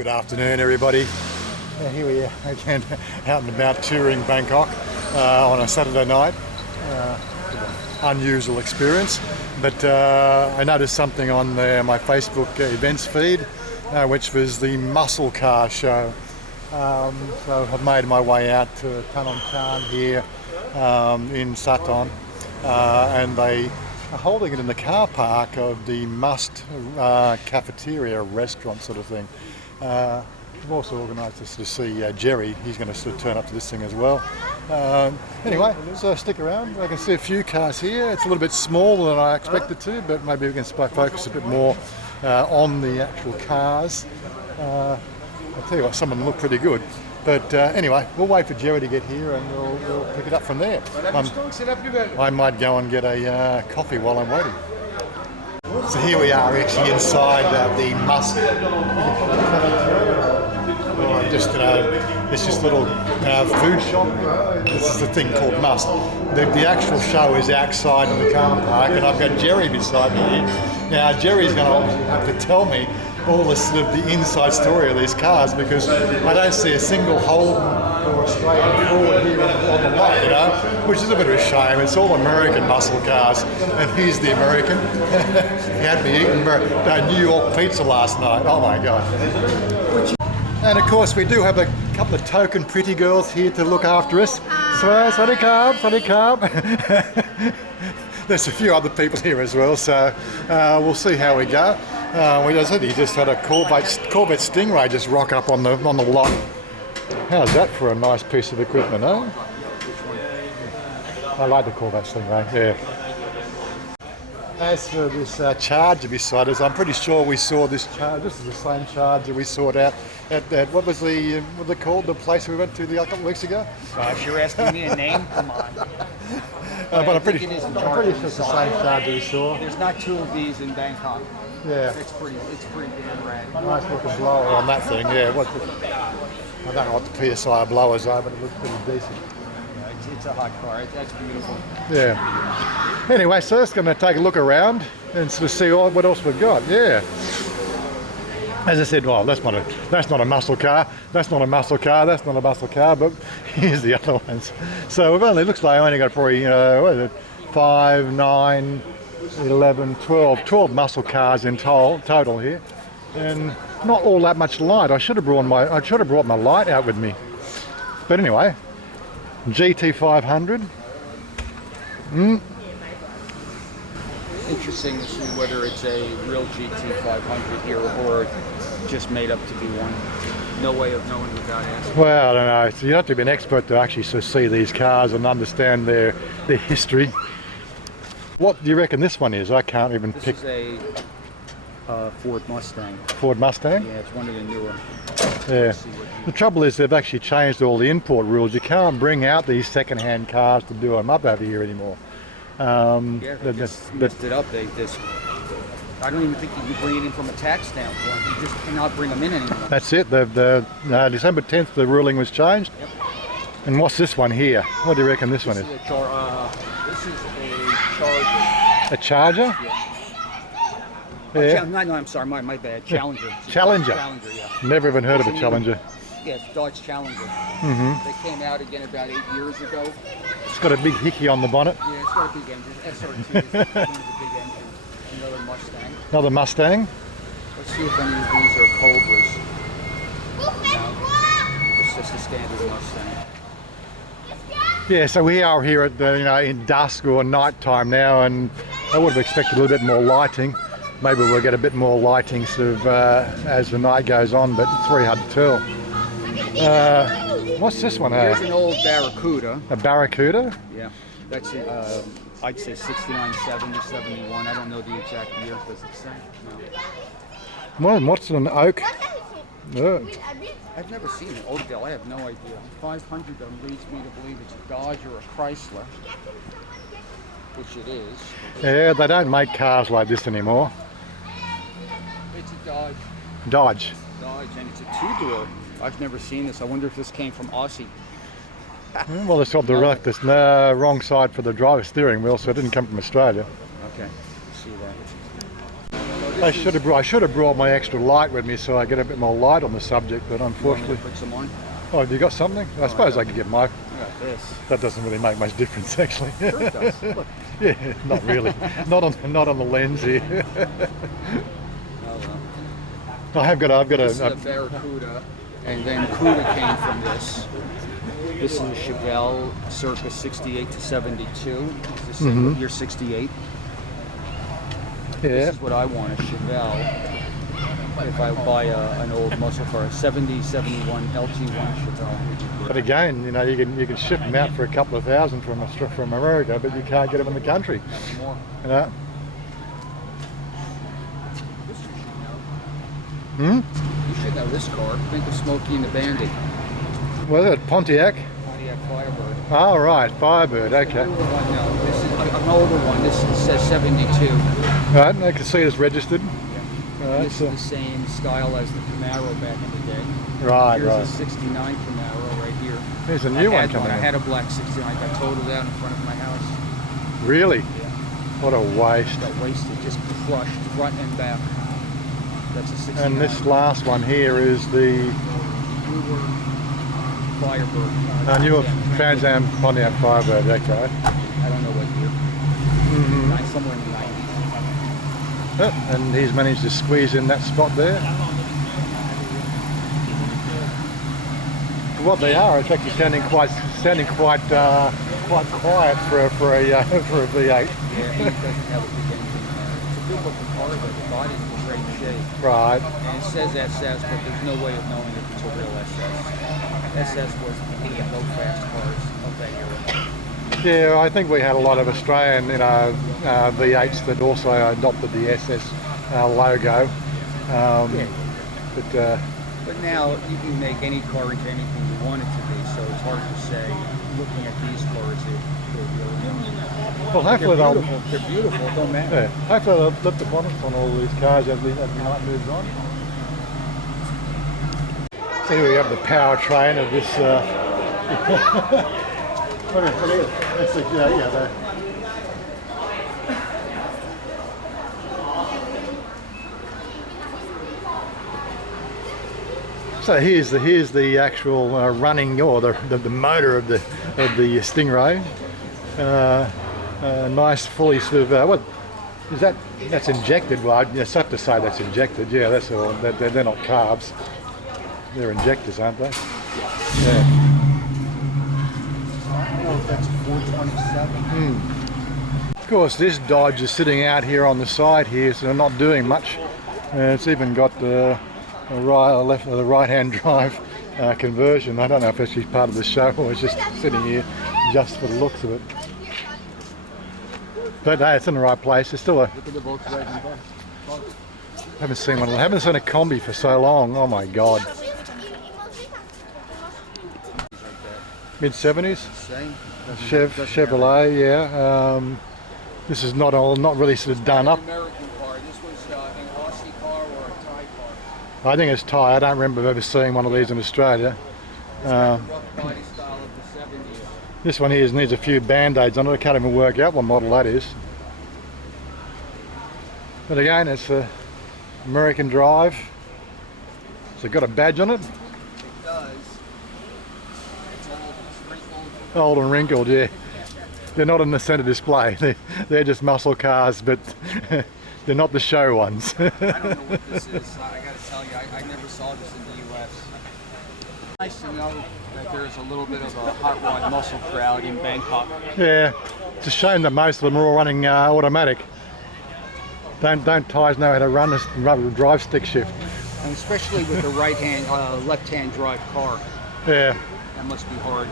Good afternoon, everybody. Here we are again, out and about touring Bangkok on a Saturday night. Unusual experience, but I noticed something on my Facebook events feed, which was the muscle car show. So I've made my way out to Thailand Chan here in Saton, and they are holding it in the car park of the Must cafeteria restaurant sort of thing. I've also organised to sort of see Jerry. He's going to sort of turn up to this thing as well. Anyway, so stick around. I can see a few cars here. It's a little bit smaller than I expected to, but maybe we can focus a bit more on the actual cars. I'll tell you what, some of them look pretty good. But anyway, we'll wait for Jerry to get here and we'll pick it up from there. I might go and get a coffee while I'm waiting. So here we are actually inside the Must. It's just a little food shop. This is the thing called Must. The actual show is outside in the car park, and I've got Jerry beside me here. Now Jerry's going to obviously have to tell me all the sort of the inside story of these cars, because I don't see a single Holden or Australian Ford here on the lot, you know, which is a bit of a shame. It's all American muscle cars, and here's the American. He had me eating New York pizza last night. Oh my God. And of course we do have a couple of token pretty girls here to look after us. So, Sunny Carb. There's a few other people here as well, so we'll see how we go. He just had a Corvette Stingray just rock up on the lot. How's that for a nice piece of equipment, eh? I like the Corvette Stingray, yeah. As for this Charger beside us, I'm pretty sure we saw this Charger. This is the same Charger we saw at what was the the place we went to a couple of weeks ago? Gosh, you're asking me a name? Come on. But I'm pretty sure it's the same Charger we saw. There's not two of these in Bangkok. Yeah. It's pretty damn rad. Nice looking blower on that thing, yeah. I don't know what the PSI blowers are, but it looks pretty decent. It's a hot car. That's beautiful. Yeah. Anyway, so let's going to take a look around and sort of see what else we've got. Yeah. As I said, well, that's not a muscle car. That's not a muscle car. That's not a muscle car. But here's the other ones. So looks like I only got probably 5, 9, 11, 12 muscle cars in total here, and not all that much light. I should have brought my light out with me. But anyway. GT500. Interesting to see whether it's a real GT500 here or just made up to be one. No way of knowing without asking. Well, I don't know. So you have to be an expert to actually see these cars and understand their history. What do you reckon this one is? I can't even pick. This is a Ford Mustang. Ford Mustang? Yeah, it's one of the newer. Yeah. The trouble is they've actually changed all the import rules. You can't bring out these second-hand cars to do them up over here anymore. They just messed it up. I don't even think you can bring it in from a tax standpoint. You just cannot bring them in anymore. That's it. December 10th the ruling was changed. Yep. And what's this one here? What do you reckon this one is? This is a Charger. A Charger? Yeah. Yeah. No, I'm sorry, my bad. Challenger. Challenger? Challenger, yeah. Never even heard of a Challenger. Yes, Dodge Challenger. Mm-hmm. They came out again about 8 years ago. It's got a big hickey on the bonnet. Yeah, it's got a big engine. SRT is a big engine. Another Mustang. Another Mustang. Let's see if any of these are Cobras. No, it's just a standard Mustang. Yeah, so we are here at in dusk or night time now, and I would have expected a little bit more lighting. Maybe we'll get a bit more lighting sort of as the night goes on, but it's very hard to tell. What's this one? Here's an old Barracuda. A Barracuda? Yeah, that's I'd say 69, 70, 71. I don't know the exact year. Does it say? No. What's an Oak? Oh. I've never seen an Oakdale. I have no idea. 500 leads me to believe it's a Dodge or a Chrysler, which it is. Yeah, they don't make cars like this anymore. It's a Dodge. Dodge. Dodge, and it's a two-door. I've never seen this. I wonder if this came from Aussie. Well, it's got the wrong side for the driver's steering wheel, so it didn't come from Australia. Okay, see that. I should have brought my extra light with me so I get a bit more light on the subject, but unfortunately. Put some on. Oh, have you got something? I suppose I could get my. Look at this. That doesn't really make much difference, actually. Sure it does. Look. Yeah, not really. not on the lens here. I've got This is a a Barracuda, and then Cuda came from this. This is a Chevelle, circa 68 to 72. This is year 68. yeah. This is what I want, a Chevelle. If I buy an old muscle car, a 70, 71 LT1 Chevelle. But again, you know, you can ship them out for a couple of thousand from America, but you can't get them in the country. Not anymore. You know. You should know this car. Think of Smokey and the Bandit. Was it Pontiac? Pontiac Firebird. Oh, right, Firebird. Okay. Newer one, no. This is an older one. This says 72. Right, I can see it's registered. Right, This is the same style as the Camaro back in the day. right, Here's right. a 69 Camaro right here. There's a new one coming I in. had a black 69. I got totaled out in front of my house. Really? Yeah. What a waste. Got wasted, just crushed front and back. That's a 69. And this last one here is the newer Firebird. newer Trans Trans Am Pontiac Firebird. Okay. I don't know what year. Somewhere in the 90s. And he's managed to squeeze in that spot there. For what they are, it's actually sounding quite quiet for a V8. Yeah, he doesn't have a big engine. It's a good looking car, but the body's in great shape. Right. And it says SS, but there's no way of knowing if it's a real SS. SS was the low fast cars of that era. Yeah, I think we had a lot of Australian, V8s that also adopted the SS logo. But now you can make any car into anything you want it to be, so it's hard to say. Looking at these cars, they're really Well, hopefully they're beautiful. It don't matter. yeah, hopefully they'll flip the bonnets on all these cars as the night moves on. So here we have the powertrain of this. What is it? It's like, So here's the actual running, or the motor of the Stingray. Nice, fully sort of what is that? That's injected. Well, it's safe to say that's injected. Yeah, that's all. They're not carbs. They're injectors, aren't they? Yeah. That's a 427. Of course, this Dodge is sitting out here on the side here, so they're not doing much. It's even got the right-hand drive conversion. I don't know if it's actually part of the show or it's just sitting here just for the looks of it. But hey, it's in the right place. It's still Look at the Volkswagen bus. haven't seen one. I haven't seen a combi for so long. Oh my God. Mid 70s. Same. Chevrolet, yeah. This is not really sort of done up. American car. This was an Aussie car or a Thai car. I think it's Thai. I don't remember ever seeing one of these in Australia. Rough body style of the 70s. This one here needs a few band-aids on it. I can't even work out what model that is. But again, it's a American drive. So it got a badge on it. It does. It's old, it's wrinkled. Old and wrinkled, yeah. They're not in the centre display. They're just muscle cars, but they're not the show ones. I don't know what this is. I got to tell you, I never saw this in the U.S. Nice to know that there's a little bit of a hot rod muscle crowd in Bangkok. Yeah, it's a shame that most of them are all running automatic. Don't Thais know how to run a drive stick shift? And especially with the left-hand drive car. Yeah. That must be hard.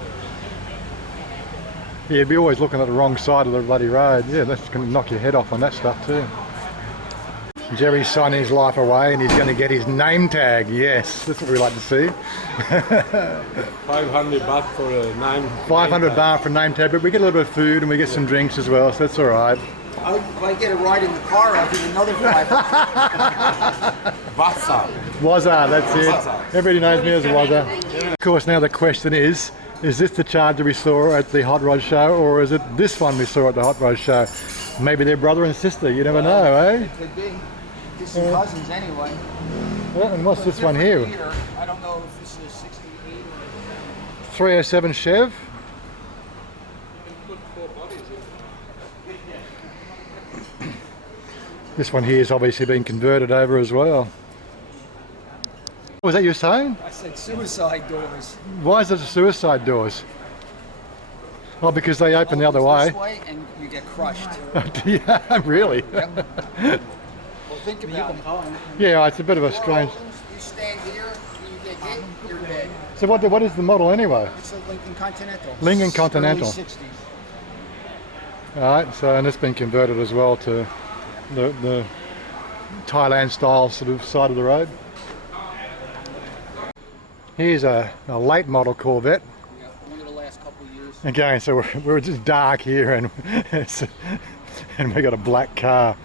Yeah, you'd be always looking at the wrong side of the bloody road. Yeah, that's going to knock your head off on that stuff too. Jerry's signing his life away and he's going to get his name tag. Yes, that's what we like to see. 500 baht for a name. 500 baht for name tag, but we get a little bit of food and we get some drinks as well, so that's all right. If I get a ride in the car, I'll give another 500. Wazza. Wazza, that's it. Wazza. Everybody knows me as Wazza. Of course, now the question is this the Charger we saw at the Hot Rod Show, or is it this one we saw at the Hot Rod Show? Maybe they're brother and sister, you never know, eh? Could be. Distant cousins anyway. Yeah, and what's this one here? I don't know if this is 68 or 307 Chev. This one here has obviously been converted over as well. What was that you were saying? I said suicide doors. Why is it suicide doors? Oh, because they open the other way. This way and you get crushed. Yeah, really? Yep. Well, think about it. Yeah, it's a bit of a strange... You stand here, when you get hit, you're dead. So what is the model anyway? It's a Lincoln Continental. Lincoln Continental. Early 60s. Alright, so and it's been converted as well to the Thailand style sort of side of the road. Here's a late model Corvette. Yeah, only the last couple of years. Again, so we're just dark here and and we got a black car.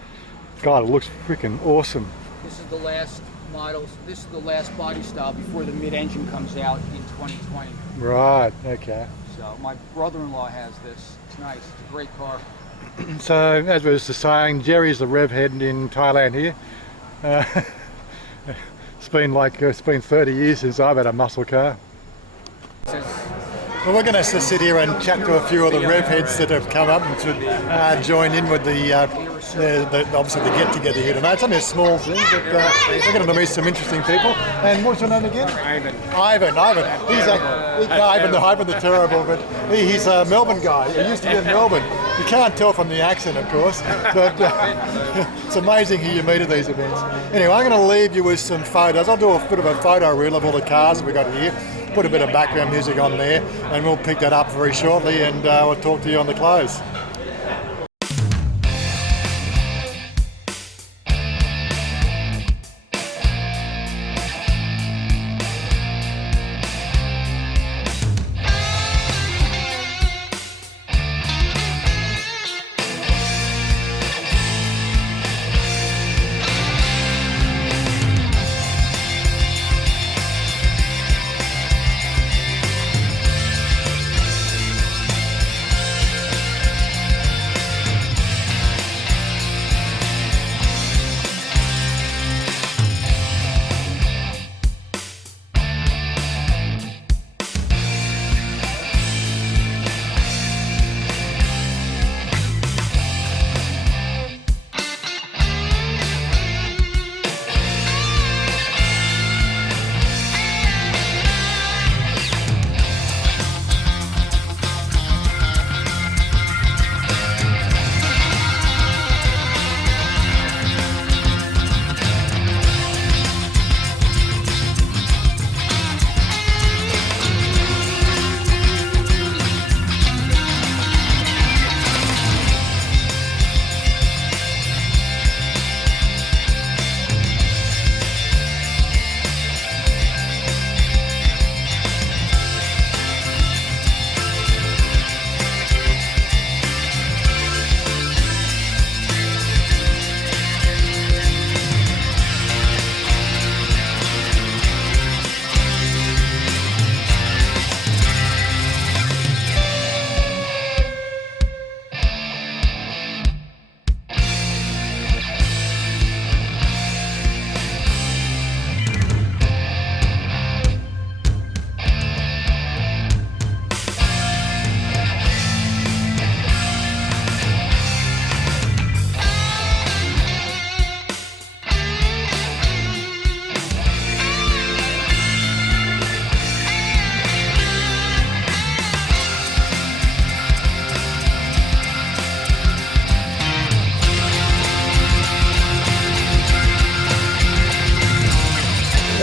God, it looks freaking awesome. This is the last models. This is the last body style before the mid-engine comes out in 2020. Right, okay. So my brother-in-law has this. It's nice. It's a great car. So, as we were saying, Jerry's the rev head in Thailand here. It's been 30 years since I've had a muscle car. Well, we're going to sit here and chat to a few of the rev heads that have come up and to join in with the obviously the get together here tonight. It's only a small thing, but we're going to meet some interesting people. And what's your name again? Ivan. He's Ivan the terrible, but he's a Melbourne guy. He used to be in Melbourne. You can't tell from the accent, of course, but it's amazing who you meet at these events. Anyway, I'm going to leave you with some photos. I'll do a bit of a photo reel of all the cars that we got here, put a bit of background music on there, and we'll pick that up very shortly, and we'll talk to you on the close.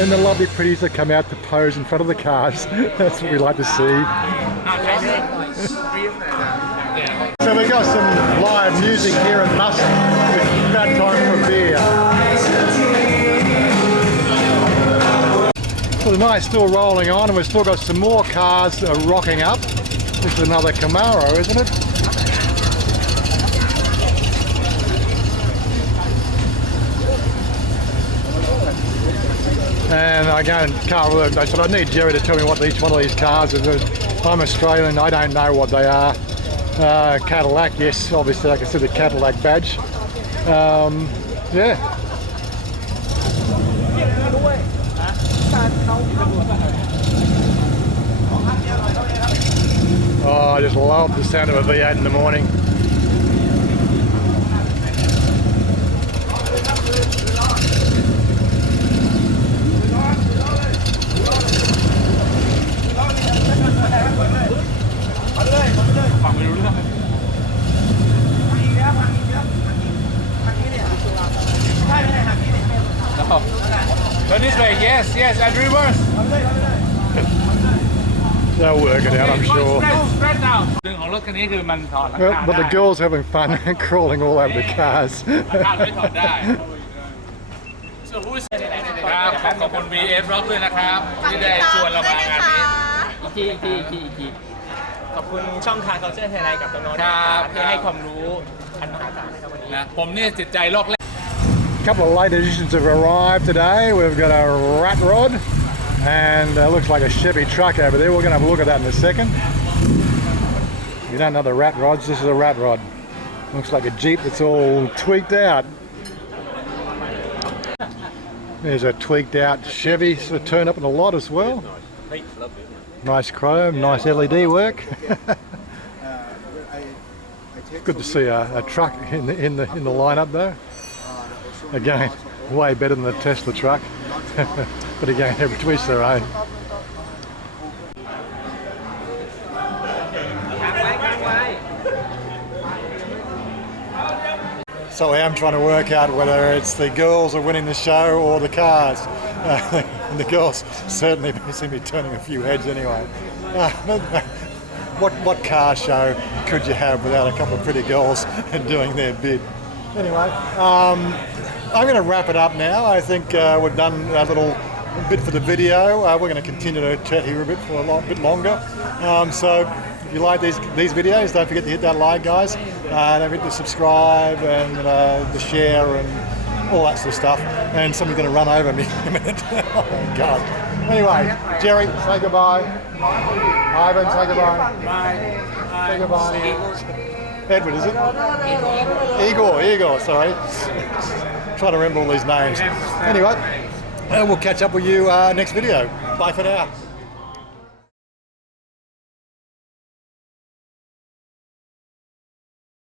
And the lovely pretties that come out to pose in front of the cars. That's what we like to see. So we got some live music here in Muscle. It's about time for a beer. So the night's still rolling on and we've still got some more cars rocking up. This is another Camaro, isn't it? And again, I said I need Jerry to tell me what each one of these cars is. I'm Australian, I don't know what they are. Cadillac, yes, obviously I can see the Cadillac badge. Yeah, love the sound of a V8 in the morning. Turn this way, yes, yes, and reverse. They'll work it out, I'm sure. Spread down. ดึงของรถคันนี้คือมันถอดหลังคา But ได้ the girls having fun crawling all over the cars. หลังคาไม่ถอดได้ครับขอบคุณ VS Rock ด้วยนะครับที่ได้ชวนเรามางานนี้ อีกทีขอบคุณช่องทาง Culture Thailand กับน้องๆ ครับ ที่ให้ความรู้อันมหาศาลนะครับวันนี้ นะผมนี่จิตใจโลกแรก A couple of late editions have arrived today. We've got a rat rod and looks like a Chevy truck over there. We're going to have a look at that in a second. You don't know the rat rods, this is a rat rod. Looks like a Jeep that's all tweaked out. There's a tweaked out Chevy sort of turned up in a lot as well. Nice chrome, nice LED work. Good to see a truck in the lineup though. Again, way better than the Tesla truck. But again, every to each their own. So I am trying to work out whether it's the girls are winning the show or the cars. And the girls certainly seem to be turning a few heads anyway. What car show could you have without a couple of pretty girls doing their bid? Anyway, I'm going to wrap it up now. I think we've done a little bit for the video. We're going to continue to chat here a bit for a bit longer. So if you like these videos, don't forget to hit that like, guys. Don't forget to subscribe and the share and all that sort of stuff. And somebody's going to run over me in a minute. Oh my God. Anyway, Jerry, say goodbye. Ivan, say goodbye. Bye. Say goodbye. Edward, is it? Igor, sorry. Trying to remember all these names. Anyway, we'll catch up with you next video. Bye for now.